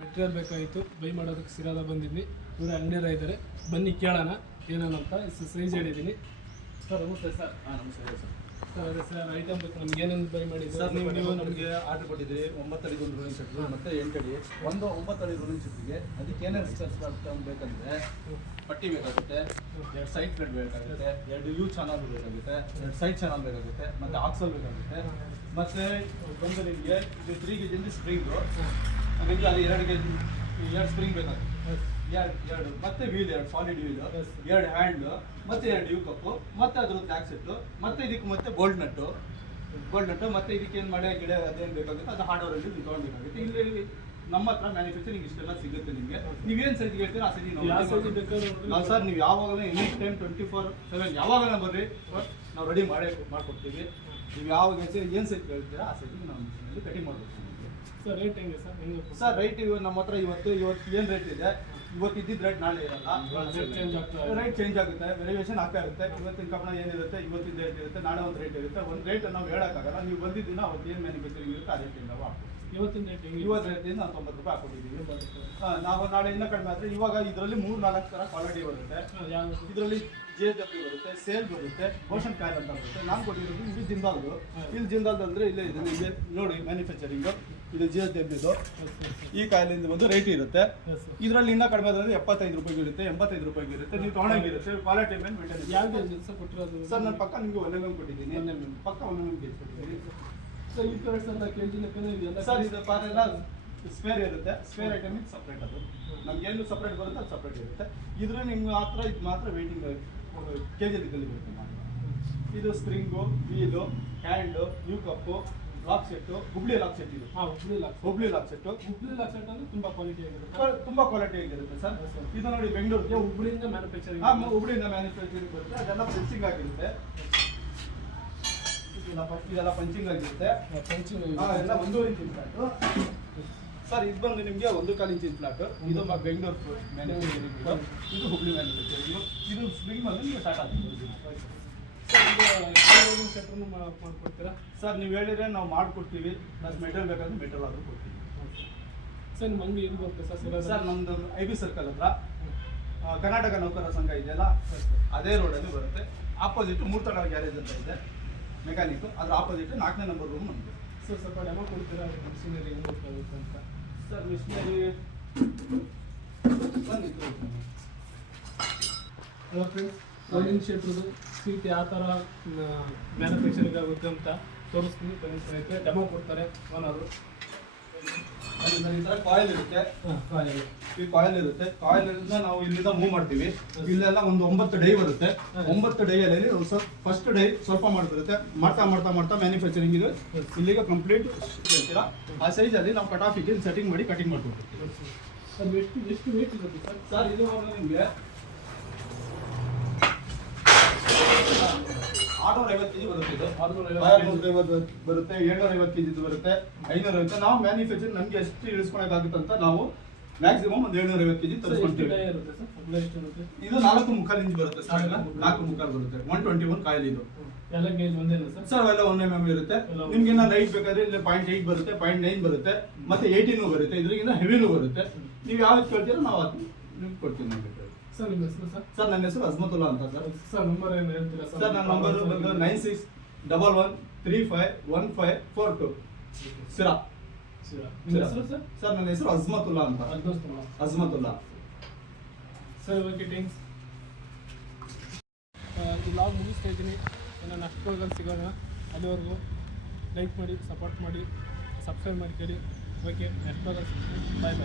Material ಬೇಕಾಗಿತ್ತು, by ಮಾಡೋದಕ್ಕೆ ಸಿರಾದ ಬಂದಿದ್ವಿ. ಇವರು ಅಂಗಡಿಯರ ಇದ್ದಾರೆ, ಬನ್ನಿ ಕೇಳೋಣ ಏನೇನಂತ. ಸೈಜ್ ಹೇಳಿದ್ದೀನಿ. ಸರ್ ನಮಸ್ತೆ ಸರ್. ನಮಸ್ತೆ ಸರ್. ಸರ್ ಅದೇ ಸರ್ ಐಟಮ್ ಬೇಕು ನಮ್ಗೆ ಏನೇನು ಬೈ ಮಾಡಿದ್ದೀವಿ ಸರ್. ನೀವು ನಮಗೆ ಆರ್ಡರ್ ಕೊಟ್ಟಿದ್ದೀರಿ 9 ಅಡಿ ಒಂದು ರೋಲಿಂಗ್ ಸೆಟ್ ಮತ್ತು 8 ಅಡಿ ಒಂದು 9 ಅಡಿ ರೋಲಿಂಗ್ ಸೆಟ್ಗೆ ಅದಕ್ಕೆ ಏನೇನು ಸ್ಟೆಪ್ಸ್ ಬೇಕಂದರೆ ಪಟ್ಟಿ ಬೇಕಾಗುತ್ತೆ, 2 ಸೈಡ್ ಪ್ಲೇಟ್ ಬೇಕಾಗುತ್ತೆ, 2 ಯು ಚಾನಲ್ ಬೇಕಾಗುತ್ತೆ, 2 ಸೈಡ್ ಚಾನಲ್ ಬೇಕಾಗುತ್ತೆ, ಮತ್ತು ಆಕ್ಸಲ್ ಬೇಕಾಗುತ್ತೆ. ಮತ್ತು ಬಂದು ನಿಮಗೆ ಇದು 3 kg ಸ್ಪ್ರಿಂಗು, ನಿಮಗೆ ಅಲ್ಲಿ 2 kg 2 ಸ್ಪ್ರಿಂಗ್ ಬೇಕಾಗುತ್ತೆ, 2 ಮತ್ತೆ ವೀಲ್ 2 ಸಾಲಿಡ್ ವೀಲ್, 2 ಹ್ಯಾಂಡ್ ಮತ್ತೆ 2 ಯು ಕಪ್ಪು, ಮತ್ತೆ ಅದ್ರ ಬ್ಯಾಕ್ ಸೆಟ್ಟು, ಮತ್ತೆ ಇದಕ್ಕೆ ಮತ್ತೆ ಬೋಲ್ಟ್ ನಟ್ಟು ಮತ್ತೆ ಇದಕ್ಕೆ ಏನು ಮಾಡಿ ಗಿಡ ಅದೇನು ಬೇಕಾಗುತ್ತೆ ಅದು ಹಾರ್ಡ್ವೇರಲ್ಲಿ ನೀವು ತೊಗೊಳ್ಬೇಕಾಗುತ್ತೆ. ಇಲ್ಲಿ ನಮ್ಮ ಹತ್ರ ಮ್ಯಾನುಫ್ಯಾಕ್ಚರಿಂಗ್ ಇಷ್ಟೆಲ್ಲ ಸಿಗುತ್ತೆ. ನಿಮಗೆ ನೀವೇನು ಸೈಜ್ ಹೇಳ್ತೀರಾ ಆ ಸೈಜ್ ನಾವು ಸರ್ ನೀವು ಯಾವಾಗಲೂ ಎನಿ ಟೈಮ್ 24/7 ಯಾವಾಗಲೂ ಬರ್ರಿ, ನಾವು ರೆಡಿ ಮಾಡಿಕೊಡ್ತೀವಿ. ನೀವು ಯಾವಾಗ ಹೇಳ್ತೀರಿ ಏನು ಸೈಜ್ ಹೇಳ್ತೀರಾ ಆ ಸೈಜಿಗೆ ನಾವು ಮಿಷನಲ್ಲಿ ಕಟಿಂಗ್ ಮಾಡ್ಬೇಕು. ಸರ್ ರೇಟ್ ಹೆಂಗೆ ಸರ್? ಸರ್ ರೈಟ್ ನಮ್ಮ ಹತ್ರ ಇವತ್ತು ಏನು ರೇಟ್ ಇದೆ, ಇವತ್ತು ಇದ್ದಿದ್ದು ರೇಟ್ ನಾಳೆ ಇರಲ್ಲ, ರೇಟ್ ಚೇಂಜ್ ಆಗುತ್ತೆ, ವೇರಿಯೇಷನ್ ಆಗ್ತಾ ಇರುತ್ತೆ. ಇವತ್ತಿನ ಕಬ್ಬಣ ಏನಿರುತ್ತೆ ಇವತ್ತಿನ ರೇಟ್ ಇರುತ್ತೆ, ನಾಳೆ ಒಂದು ರೇಟ್ ಇರುತ್ತೆ. ಒಂದು ರೇಟ್ ನಾವು ಹೇಳೋಕ್ಕಾಗಲ್ಲ. ನೀವು ಬಂದಿದ್ದೀನ ಅವತ್ತು ಏನು ಮ್ಯಾನುಫ್ಯಾಕ್ಚರಿಂಗ್ ಇರುತ್ತೆ ಆ ರೇಟಿಂದ ನಾವು ಹಾಕ್ತೀವಿ. ಇವತ್ತಿನ ರೇಟ್ ಇವತ್ತು ರೇಟಿಂದ ನಾವು 90 ರೂಪಾಯಿ ಹಾಕೊಂಡಿದ್ದೀವಿ. ನಾವು ನಾಳೆ ಇನ್ನೂ ಕಡಿಮೆ ಆದರೆ ಇವಾಗ ಇದರಲ್ಲಿ 3-4 ಥರ ಕ್ವಾಲಿಟಿ ಬರುತ್ತೆ. ಇದರಲ್ಲಿ JW ಬರುತ್ತೆ, ಸೇಲ್ ಬರುತ್ತೆ, ಓಷನ್ ಕಾಯಿಲ್ ಅಂತ ಬರುತ್ತೆ. ನಾನು ಕೊಟ್ಟಿರೋದು ಇದು ಜಿಂದಾಲ್ದು. ಇಲ್ಲಿ ಜಿಂದಾಲ್ದು ಅಂದರೆ ಇಲ್ಲೇ ಇದೆ ನಿಮಗೆ ನೋಡಿ ಮ್ಯಾನುಫ್ಯಾಕ್ಚರಿಂಗು. ಇದು JW ಈ ಕಾಯಿಲಿಂದ ಒಂದು ರೇಟ್ ಇರುತ್ತೆ. ಇದರಲ್ಲಿ ಇನ್ನೂ ಕಡಿಮೆ ಅಂದರೆ 75 ರೂಪಾಯಿಗೆ ಇರುತ್ತೆ, 85 ರೂಪಾಯಿಗೆ ಇರುತ್ತೆ. ನೀವು ತೊಗೊಂಡಂಗಿರುತ್ತೆ, ಕ್ವಾಲಿಟಿ ಮೇಲೆ ಮೇಂಟೈನ್. ಯಾವ್ದು ಸರ್ ಕೊಟ್ಟಿರೋದು? ಸರ್ ನಾನು ಪಕ್ಕ ನಿಮಗೆ 1 mm ಕೊಟ್ಟಿದ್ದೀನಿ, ಪಕ್ಕ 1 mm ಕೇಜ್ ಕೊಟ್ಟಿದ್ದೀನಿ. ಸರ್ ಈ ಕಡೆ ಸರ್ KG ಲೆಕ್ಕನೇ ಇದೆಯಲ್ಲ ಸರ್. ಇದು ಪಾರೆಲ್ಲ ಸ್ಪೇರ್ ಇರುತ್ತೆ, ಸ್ಪೇರ್ ಐಟಮ್ ಇದು ಸಪ್ರೇಟ್. ಅದು ನಮ್ಗೆ ಏನು ಸಪ್ರೇಟ್ ಬರುತ್ತೆ ಅದು ಸಪ್ರೇಟ್ ಇರುತ್ತೆ. ಇದ್ರ ನಿಮ್ಗೆ ಮಾತ್ರ ಇದು ಮಾತ್ರ ವೆಯ್ಟಿಂಗ್ KG ಲೆಕ್ಕದಲ್ಲಿ ಬರುತ್ತೆ. ಇದು spring, wheel, hand, U cup, lock set, Hubli lock set. ಇದು ಹುಬ್ಳಿ ಲಾಕ್ ಸೆಟ್ಟು ಅಂದ್ರೆ ತುಂಬಾ ಕ್ವಾಲಿಟಿ ಆಗಿರುತ್ತೆ, ತುಂಬಾ ಕ್ವಾಲಿಟಿ ಆಗಿರುತ್ತೆ ಸರ್. ಇದು ನೋಡಿ ಬೆಂಗಳೂರಿಗೆ ಹುಬ್ಳಿಯಿಂದ ಮ್ಯಾನುಫ್ಯಾಕ್ಚರಿಂಗ್ ಬರುತ್ತೆ. ಅದೆಲ್ಲ ಫಿಕ್ಸಿಂಗ್ ಆಗಿರುತ್ತೆ, ಇದೆಲ್ಲ ಪಂಚಿಂಗ್ ಆಗಿರುತ್ತೆ. ಎಲ್ಲ 1.5 ಇಂಚಿನ ಫ್ಲಾಟು ಸರ್. ಇದು ಬಂದು ನಿಮಗೆ 1.25 ಇಂಚಿನ ಫ್ಲಾಟು. ಇದು ಬೆಂಗಳೂರು ಮ್ಯಾನುಫ್ಯಾಕ್ಚರಿಂಗ್, ಇದು ಹುಬ್ಳಿ ಮ್ಯಾನುಫ್ಯಾಕ್ಚರಿಂಗು. ಇದು ಸ್ಪ್ರಿಂಗ್ ಬಂದು ನಿಮಗೆ ಸ್ಟಾರ್ಟ್ ಆಗ್ತದೆ. ಮಾಡ್ಕೊಡ್ತೀರಾ ಸರ್? ನೀವು ಹೇಳಿದ್ರೆ ನಾವು ಮಾಡಿಕೊಡ್ತೀವಿ. ಪ್ಲಸ್ ಮೆಟೀರಿಯಲ್ ಬೇಕಾದ್ರೆ ಮೆಟೀರಿಯಲ್ ಆದರೂ ಕೊಡ್ತೀವಿ ಸರ್. ನಿಮ್ಮ ಅಂಗಡಿ ಎಲ್ಲಿ ಬರುತ್ತೆ ಸರ್? ಸರ್ ನಮ್ಮದು IB ಸರ್ಕಲ್ ಹತ್ರ ಕರ್ನಾಟಕ ನೌಕರರ ಸಂಘ ಇದೆಯಲ್ಲ, ಅದೇ ರೋಡಲ್ಲಿ ಬರುತ್ತೆ. ಆಪೋಸಿಟ್ ಮೂರ್ತಗಳ ಗ್ಯಾರೇಜ್ ಅಂತ ಇದೆ ಮೆಕ್ಯಾನಿಕ್, ಅದ್ರ ಆಪೋಸಿಟ್ 4ನೇ ನಂಬರ್ ರೂಮ್ ನಮ್ಮದು. ಸರ್ ಸ್ವಲ್ಪ ಡೆಮೋ ಕೊಡ್ತೀರಾ ಮಿಷಿನರಿ ಹೆಂಗೆ ಗೊತ್ತಾಗುತ್ತೆ ಅಂತ? ಸರ್ ಮಿಷಿನರಿ ಬಂದಿತ್ತು. ಹಲೋ ಫ್ರೆಂಡ್ಸ್, ರೋಲಿಂಗ್ ಶೀಟ್ರದ್ದು ಸೀಟ್ ಯಾವ ಥರ ಮ್ಯಾನುಫ್ಯಾಕ್ಚರಿಂಗ್ ಆಗುತ್ತೆ ಅಂತ ತೋರಿಸ್ತೀನಿ. ಬನ್ನಿ, ಡೆಮೋ ಕೊಡ್ತಾರೆ ಓನರು. ಈ ಥರ ಕಾಯಿಲ್ ಇರುತ್ತೆ, ಈ ಕಾಯಿಲ್ ಇರುತ್ತೆ. ಕಾಯಿಲಿಂದ ನಾವು ಇಲ್ಲಿಂದ ಮೂವ್ ಮಾಡ್ತೀವಿ. ಇಲ್ಲೆಲ್ಲ ಒಂದು 9 ಡೈ ಬರುತ್ತೆ. 9 ಡೈಯಲ್ಲಿ ಫಸ್ಟ್ ಡೈ ಸ್ವಲ್ಪ ಮಾಡಿಬಿಡುತ್ತೆ. ಮಾಡ್ತಾ ಮ್ಯಾನುಫ್ಯಾಕ್ಚರಿಂಗ್ ಇದು ಇಲ್ಲಿಗೆ ಕಂಪ್ಲೀಟ್ ಹೇಳ್ತೀರಾ. ಆ ಸೈಜಲ್ಲಿ ನಾವು ಕಟ್ ಆಫ್ ಇಲ್ಲಿ ಸೆಟ್ಟಿಂಗ್ ಮಾಡಿ ಕಟಿಂಗ್ ಮಾಡ್ಕೊಡ್ತೀವಿ. ಅದು ಎಷ್ಟು ವೇಟ್ ಇರುತ್ತೆ ಸರ್? ಸರ್ ಇದು ನಿಮಗೆ 650 kg ಬರುತ್ತೆ. ಇದು 650 ಬರುತ್ತೆ, 750 kg ಬರುತ್ತೆ, 550. ನಾವು ಮ್ಯಾನುಫ್ಯಾಕ್ಚರ್ ನಮ್ಗೆ ಎಷ್ಟು ಇಳಿಸ್ಕೊಳಕ್ಕಾಗುತ್ತೆ ಅಂತ ನಾವು ಮ್ಯಾಕ್ಸಿಮಮ್ ಒಂದು 750 kg ತರಿಸ್ಕೊಳ್ತೀವಿ. ಇದು 4.25 ಇಂಚ್ ಬರುತ್ತೆ ಸರ್. 4.25 ಬರುತ್ತೆ. 121 ಕಾಯಿಲ್ ಇದು. ಎಲ್ಲ ಗೇಜ್ ಒಂದೇನಾ ಸರ್? ಸರ್ ಅವೆಲ್ಲ 1 mm ಇರುತ್ತೆ. ನಿಮ್ಗೆ ಲೈಟ್ ಬೇಕಾದ್ರೆ ಇಲ್ಲಿ 0.8 ಬರುತ್ತೆ, 0.9 ಬರುತ್ತೆ, ಮತ್ತೆ 18 ಬರುತ್ತೆ. ಇದ್ರಿಗಿಂತ ಹೆವಿನೂ ಬರುತ್ತೆ. ನೀವು ಯಾವ್ದು ಕೇಳ್ತೀರೋ ನಾವು ಅದು ನಿಮ್ಗೆ ಕೊಡ್ತೀವಿ. ನಮಗೆ ಸರ್ ನಿಮ್ಮ ಹೆಸರು ಸರ್? ಸರ್ ನನ್ನ ಹೆಸರು ಅಜ್ಮತುಲ್ಲಾ ಅಂತ ಸರ್. ಸರ್ ನಂಬರ್ ಏನು ಹೇಳ್ತೀರಾ ಸರ್? ನನ್ನ ನಂಬರ್ ಬಂದು 9611351542 ಸಿರಾ. ನಿಮ್ಮ ಹೆಸರು ಸರ್? ಸರ್ ನನ್ನ ಹೆಸರು ಅಜ್ಮತುಲ್ಲಾ ಅಂತ. ಅಜ್ಮತುಲ್ಲಾ ಸರ್. Okay, thanks. ಈ ಲಾಗ್ ಮುಗಿಸ್ತಾ ಇದ್ದೀನಿ. ನಾನು ನೆಕ್ಸ್ಟ್ ಬ್ಲಾಗಲ್ಲಿ ಸಿಗೋಣ. ಅಲ್ಲಿವರೆಗೂ ಲೈಕ್ ಮಾಡಿ, ಸಪೋರ್ಟ್ ಮಾಡಿ, ಸಬ್ಸ್ಕ್ರೈಬ್ ಮಾಡ್ಕೊಳ್ಳಿ. ಓಕೆ, ನೆಕ್ಸ್ಟ್ ಬ್ಲಾಗಲ್ಲಿ ಸಿಗ್ತೀನಿ. ಬಾಯ್.